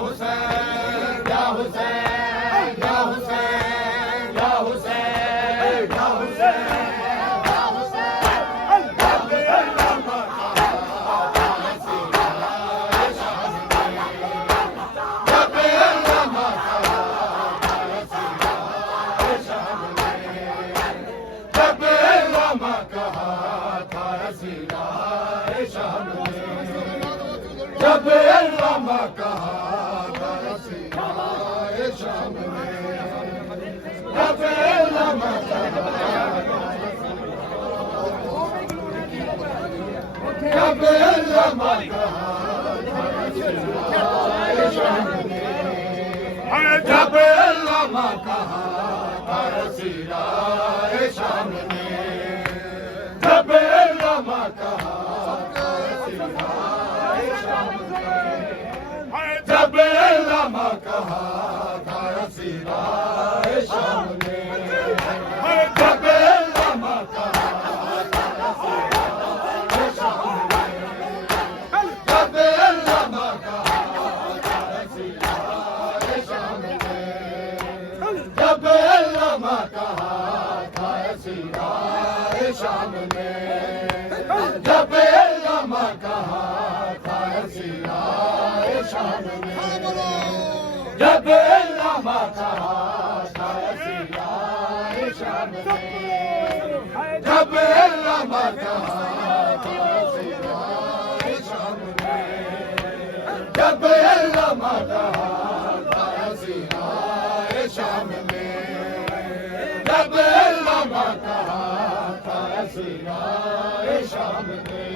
हुसैन या हुसैन या हुसैन या हुसैन या हुसैन जब अल्लामा कहा था रसीलाए शाम में, जब अल्लामा कहा, जब अल्लामा कहा था रसीलाए शाम में, जब अल्लामा कहा था रसीलाए शाम में, जब अल्लामा कहा जब अल्लामा कहा था रसीलाए शाम में, जब अल्लामा कहा था रसीलाए शाम में, जब अल्लामा कहा था रसीलाए शाम में, जब अल्लामा कहा था रसीलाए शाम में, जब अल्लामा कहा था रसीलाए शाम में, जब अल्लामा कहा था रसीलाए शाम में, जब अल्लामा कहा था रसीलाए शाम में, जब अल्लामा कहा था रसीलाए शाम में, जब अल्लामा कहा था रसीलाए शाम में,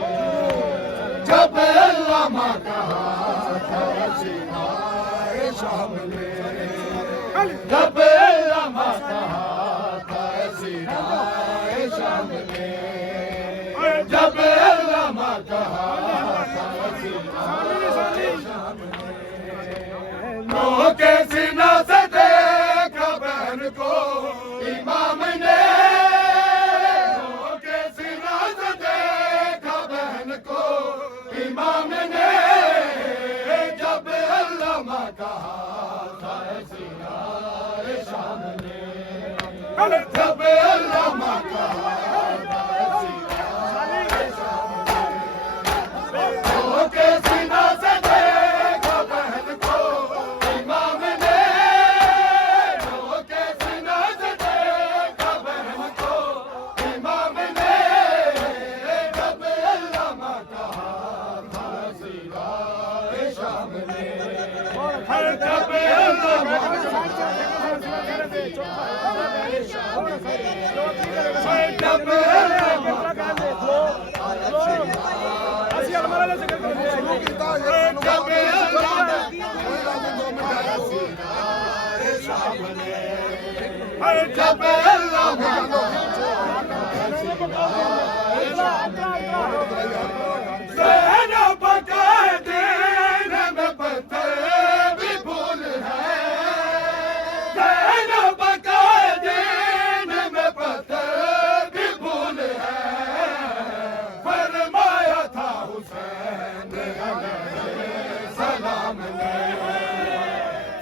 जब अल्लामा कहा था रसीलाए शाम में, जब अल्लामा कहा था रसीलाए शाम में, जब अल्लामा कहा था रसीलाए शाम में, लोगों के सीना से देखा बहन को इमाम ने, लोगों के सीना से देखा बहन को इमाम ने, जब अल्लामा कहा था रसीलाए शाम में, जब अल्लामा कहा था रसीलाए शाम में, लोगों के सीना से देखा बहन को इमाम ने, लोगों के सीना से देखा बहन को इमाम ने, जब अल्लामा कहा था रसीलाए शाम में, जब अल्लामा कहा जब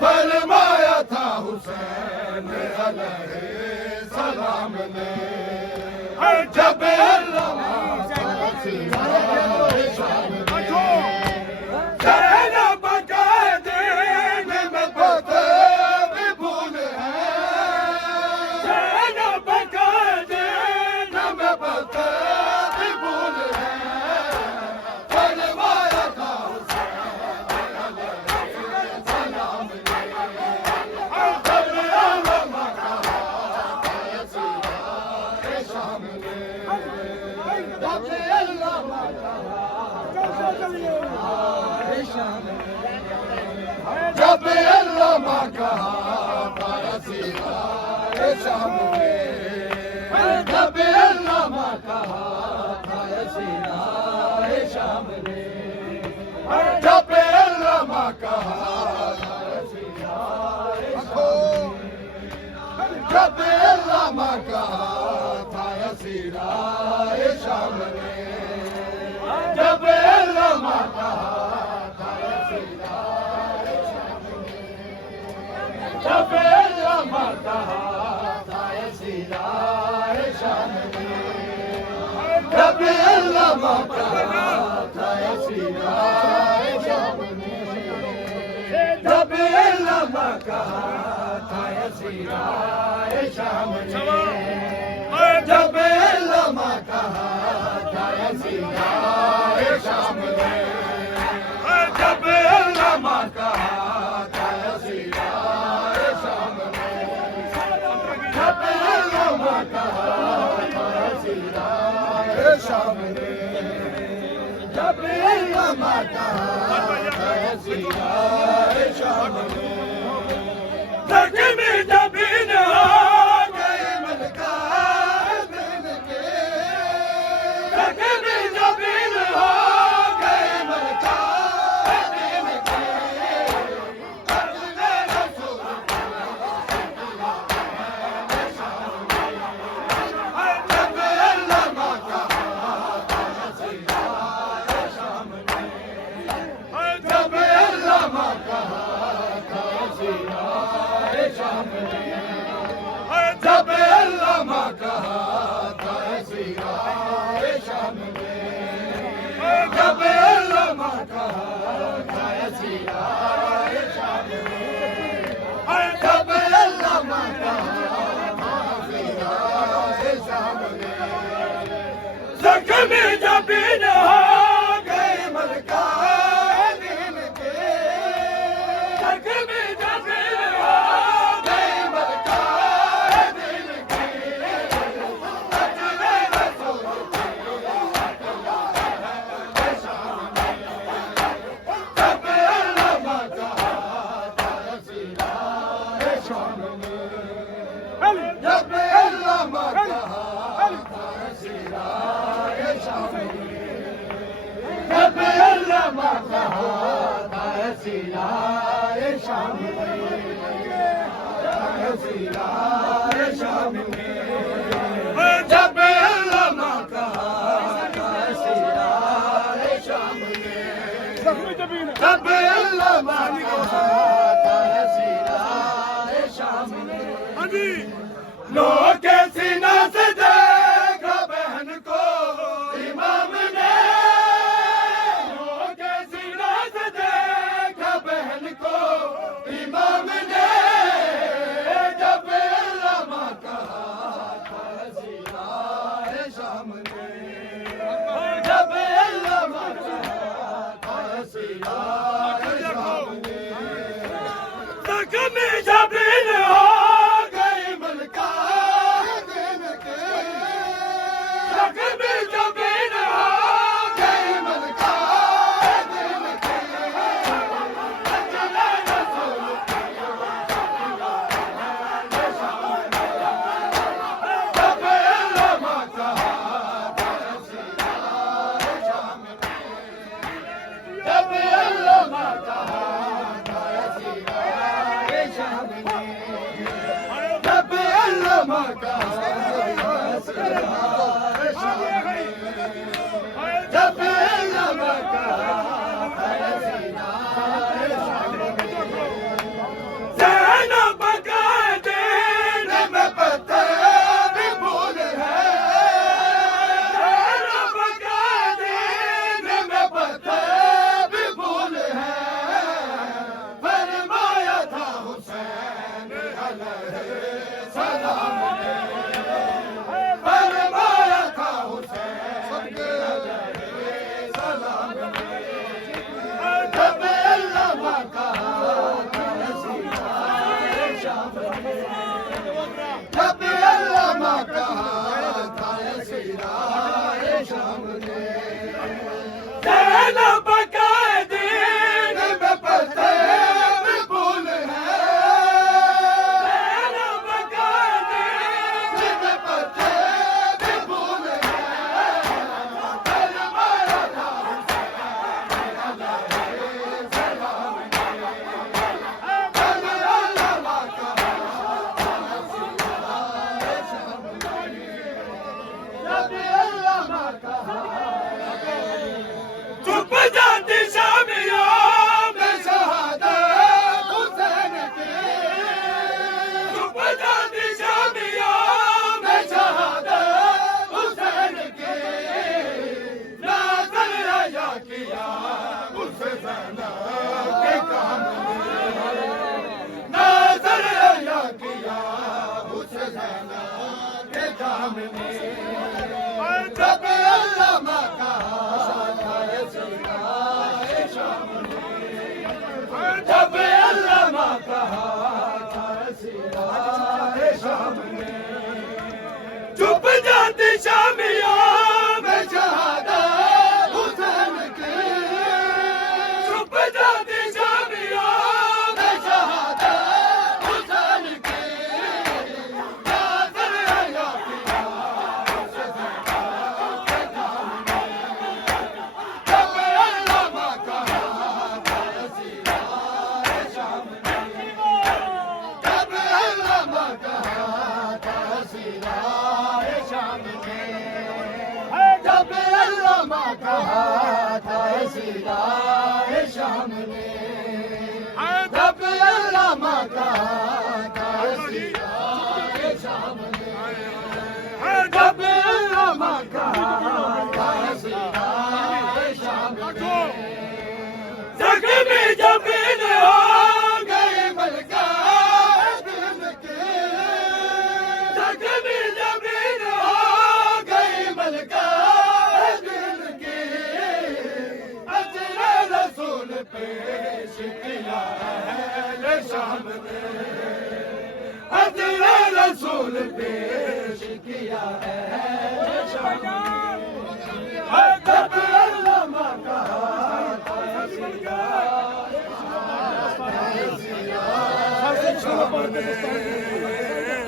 फरमाया था हुसैन अलैहिस्सलाम ने, जब अल्लामा कहा रसीलाए शाम में, ज़ैनब के दीन में पते भी भूल है, ज़ैनब के दीन में पते भी भूल है, फरमाया था जब अल्लामा कहा था रसीलाए शाम में, जब अल्लामा कहा था रसीलाए शाम में, जब अल्लामा कहा था रसीलाए शाम में, जब अल्लामा कहा था रसीलाए शाम में, जब अल्लामा कहा था रसीलाए शाम में। जब अल्लामा कहा था सीराए शाम में, जब अल्लामा कहा था सीराए शाम में, जब अल्लामा कहा था सीराए शाम में, जब अल्लामा कहा था सीराए शाम में, जब अल्लामा कहा था सीराए शाम में, जब अल्लामा कहा था सीराए शाम में, जब अल्लामा कहा था सीराए शाम में, जख्मी जबीन हो गए मलकार दिन के, जख्मी जबीन हो गए मलकार दिन के, अपने रसूल जब अल्लामा कहा था सीराए शाम में, जब अल्लामा कहा था सीराए शाम में, जब अल्लामा कहा था सीराए शाम में, जब अल्लामा कहा था सीराए शाम में, जब अल्लामा कहा था सीराए शाम में, जख्मी जबीन हो गए मलकार दिन के, जख्मी जबीन हो गए मलकार दिन के, अपने रसूल शाम में, जब अल्लामा कहा था सीराए शाम में, जब अल्लामा कहा था सीराए शाम में, जब अल्लामा कहा था सीराए शाम में, सीराए शाम में, जब अल्लामा कहा था सीराए शाम में, जब अल्लामा कहा था सीराए शाम में, लोग के सीना से देखा बहन को इमाम ने, लोग के सीना से देखा बहन को इमाम ने, जब अल्लामा कहा था सीराए शाम में, जब अल्लामा कहा था सीराए शाम में, जख्मी जबीन हो गए मलकार दिन के, जख्मी जबीन हो गए मलकार दिन के, अपने रसूल जब अल्लामा कहा था सीराए शाम में, जब अल्लामा कहा था सीराए शाम में, जब अल्लामा कहा था सीराए शाम में, जब अल्लामा कहा था सीराए शाम में, ज़ैनब का दीन में पत्थर भी फूल है, ज़ैनब का दीन में पत्थर भी फूल है, फरमाया था हुसैन अलैहिस्सलाम ने, फरमाया था हुसैन अलैहिस्सलाम ने, जब अल्लामा कहा था सीराए शाम में, जब अल्लामा कहा था सीराए शाम में, ज़ैनब का दीन में पत्थर भी फूल है, ज़ैनब का दीन में पत्थर भी फूल है, फरमाया था हुसैन अलैहिस्सलाम ने, जब अल्लामा कहा सिराए शाम ने जब अल्लामा का सिराए शाम ने जब अल्लामा का सिराए शाम ने जख्मी जमीन हो गए मलका दिल के जख्मी जमीन हो गई मलका दिल के अजर रसूल पेश किया है शाम ने अजर रसूल पेश किया है शाम ने जब अल्लामा का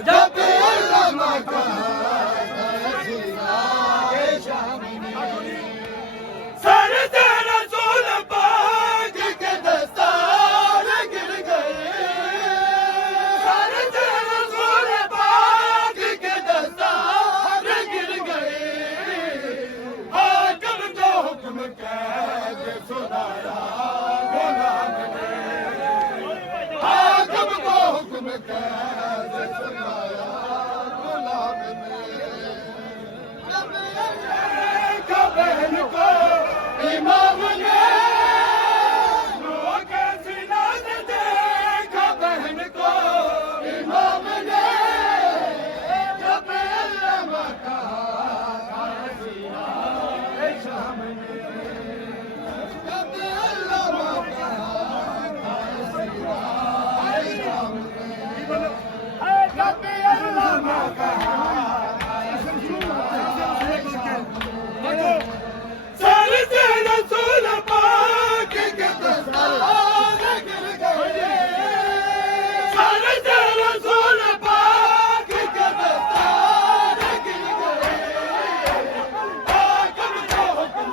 जब अल्लामा का शाम सर से रसूल पाक के दस्तार गिर गए सर से रसूल पाक के दस्तार गिर गए हाकिम जो हुक्म कैद सुनाया गुलाम ने हाकिम को हुक्म कैद सुनाया गुलाम ने बहन को इमाम ने सीना से देखा बहन को इमाम ने जब अल्लामा का सिराए शाम ने जब अल्लामा का सिराए शाम ने जब अल्लामा का सर से रसूल पाक के दस्तार गिर गए सर से रसूल पाक के दस्तार गिर गए हाकिम जो हुक्म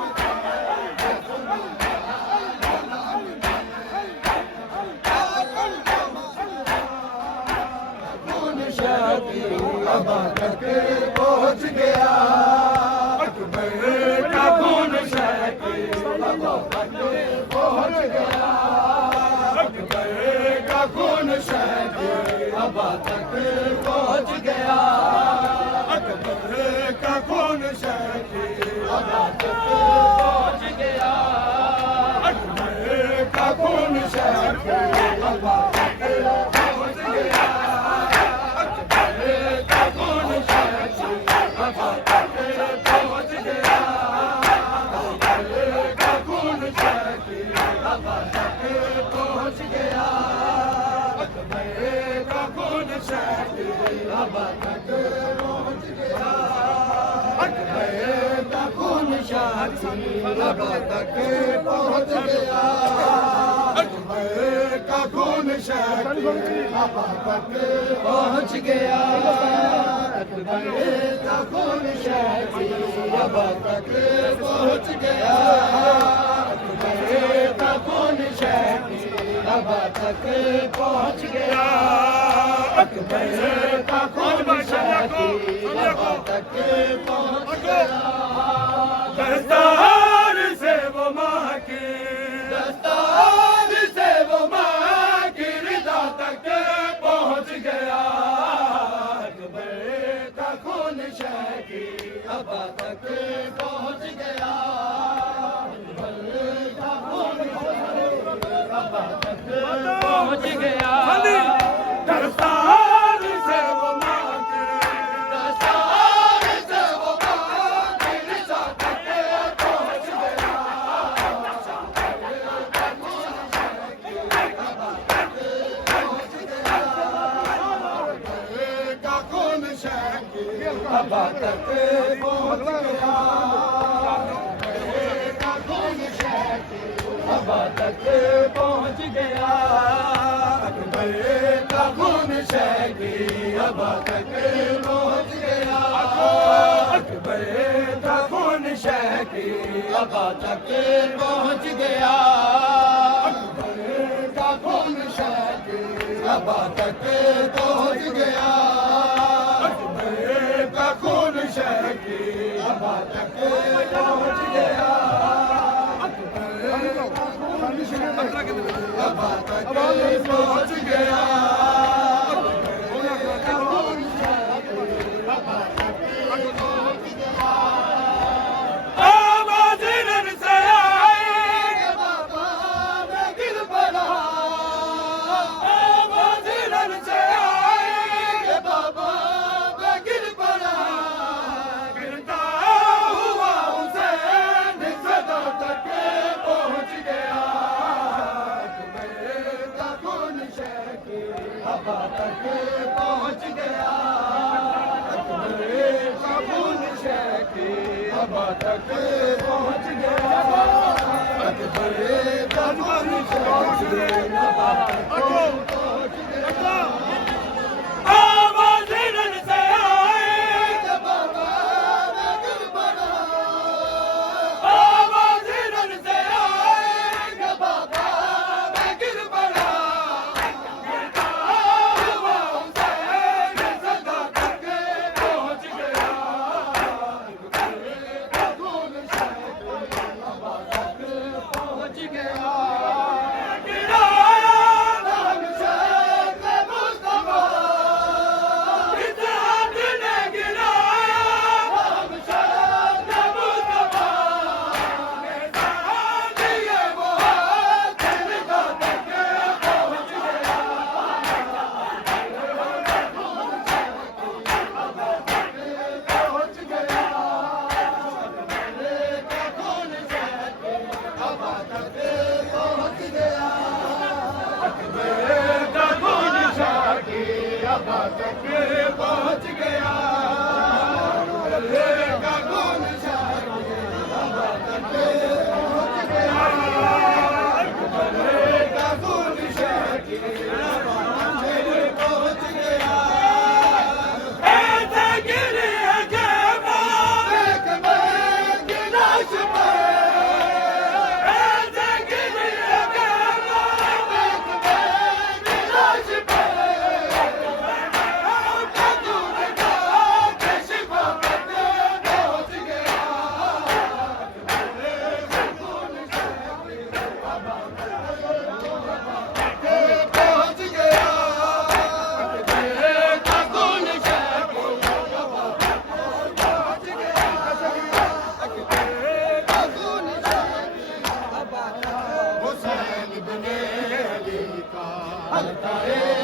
खून शादी अबा तक पहुंच गया खून शादी अबा तक पहुंच गया अकबर का खून शादी अबा तक पहुंच गया अकबर का खून शादी अबा तक पहुंच गया अकबर का खून शादी अबा तक पहुंच गया अकबर का खून शादी अबा तक पहुंच गया पहुंच गया अकबर का खून शादी अबा तक पहुंच गया अकबर का खून शादी अबा तक पहुंच गया अकबर का खून शादी अबा तक पहुंच गया अकबर का खून शादी अबा तक पहुंच गया का खून शादी अबा तक पहुंच गया अकबर का खून शादी अबा तक पहुंच गया दस्तार से वो माँ की दस्तार से वो माँ की रिदा तक पहुंच गया अकबर का खून शादी अबा तक पहुंच गया पहुंच गया दस्तार से वो माँ की दस्तार से वो माँ की रिदा तक पहुंच गया का खून शादी अबा तक पहुंच गया का खून शादी अबा तक पहुंच गया अकबर का खून शादी अबा तक पहुंच गया अकबर का खून शादी अबा तक पहुंच गया अकबर का खून शादी अबा तक पहुंच गया अकबर का खून शादी अबा तक पहुंच गया अकबर अब्बा तक पहुंच गया अब्बा तक पहुंच गया अब्बा तक पहुंच गया अब्बा तक पहुंच गया का कौन अब्बा तक पहुंच गया का कौन पहुंच गया ऐसे गिरे के एक की लाश पर ऐसे गिरे के एक की लाश पर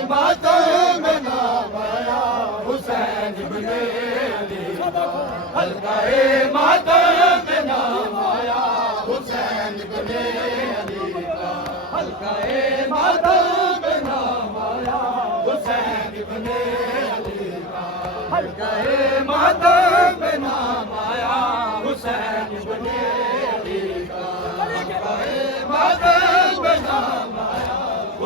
मातम नाम आया हुसैन इब्ने अली हल्काए मातम नाम आया हुसैन इब्ने अली हल्काए मातम नाम आया हुसैन इब्ने अली हल्काए मातम नाम आया हुसैन इब्ने अली हल्काए मातम नाम आया हुसैन इब्ने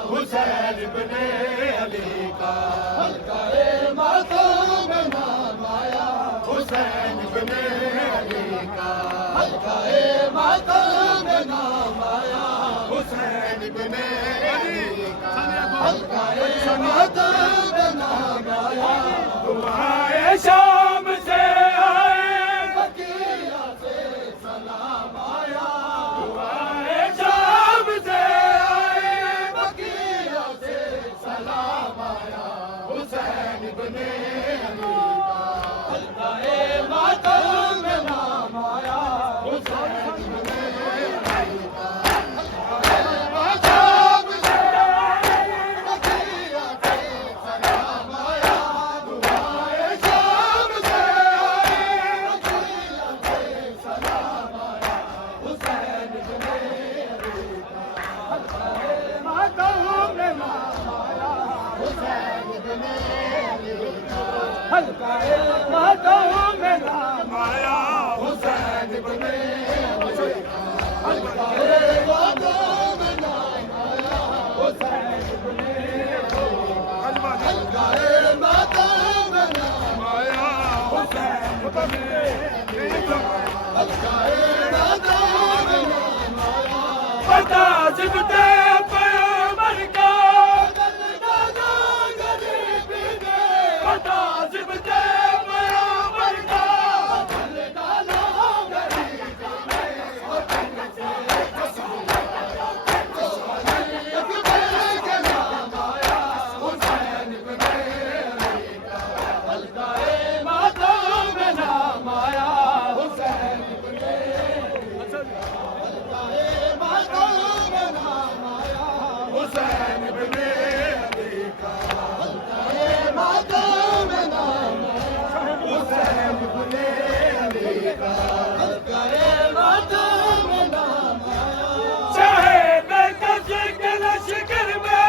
हुसैन इब्ने अली का हल्काए मातम नाम आया हुसैन इब्ने अली का हल्काए मातम नाम आया हुसैन इब्ने अली का हल्काए मातम नाम आया दुआए शाम से आए बकिया से सलाम आया दुआए शाम से हुसैन इब्ने अली हल्काए मातम नाम आया हुसैन इब्ने अली हल्काए मातम बकिया से सलाम आया दुआए शाम से बकिया से सलाम आया हुसैन इब्ने अली हल्काए मातम नाम आया हुसैन इब्ने हल्काए मातम नाम आया हुसैन इब्ने अली हल्काए मातम नाम आया हुसैन इब्ने अली हल्काए मातम हुसैन बने पता जिबते पैगंबर का पता जिबते पैगंबर का हुसैन बने अली का हुसैन बने अली का चाहे बेकस के लश्कर में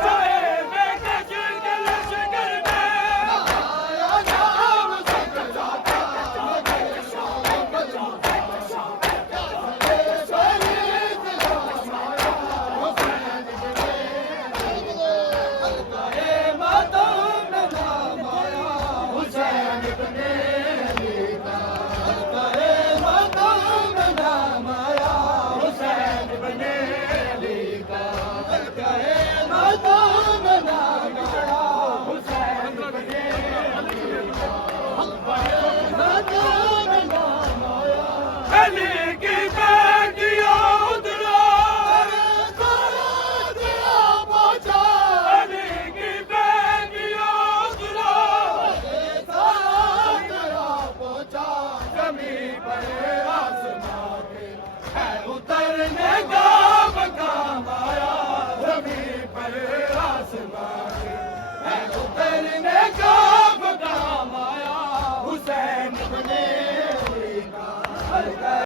चाहे बेकस के लश्कर में हुसैन बने अली का हुसैन बने अली का हुसैन बने अली की बेटियां उतरा अली की बेटियां उतरा जमीन पर आसमां पे है उतरने का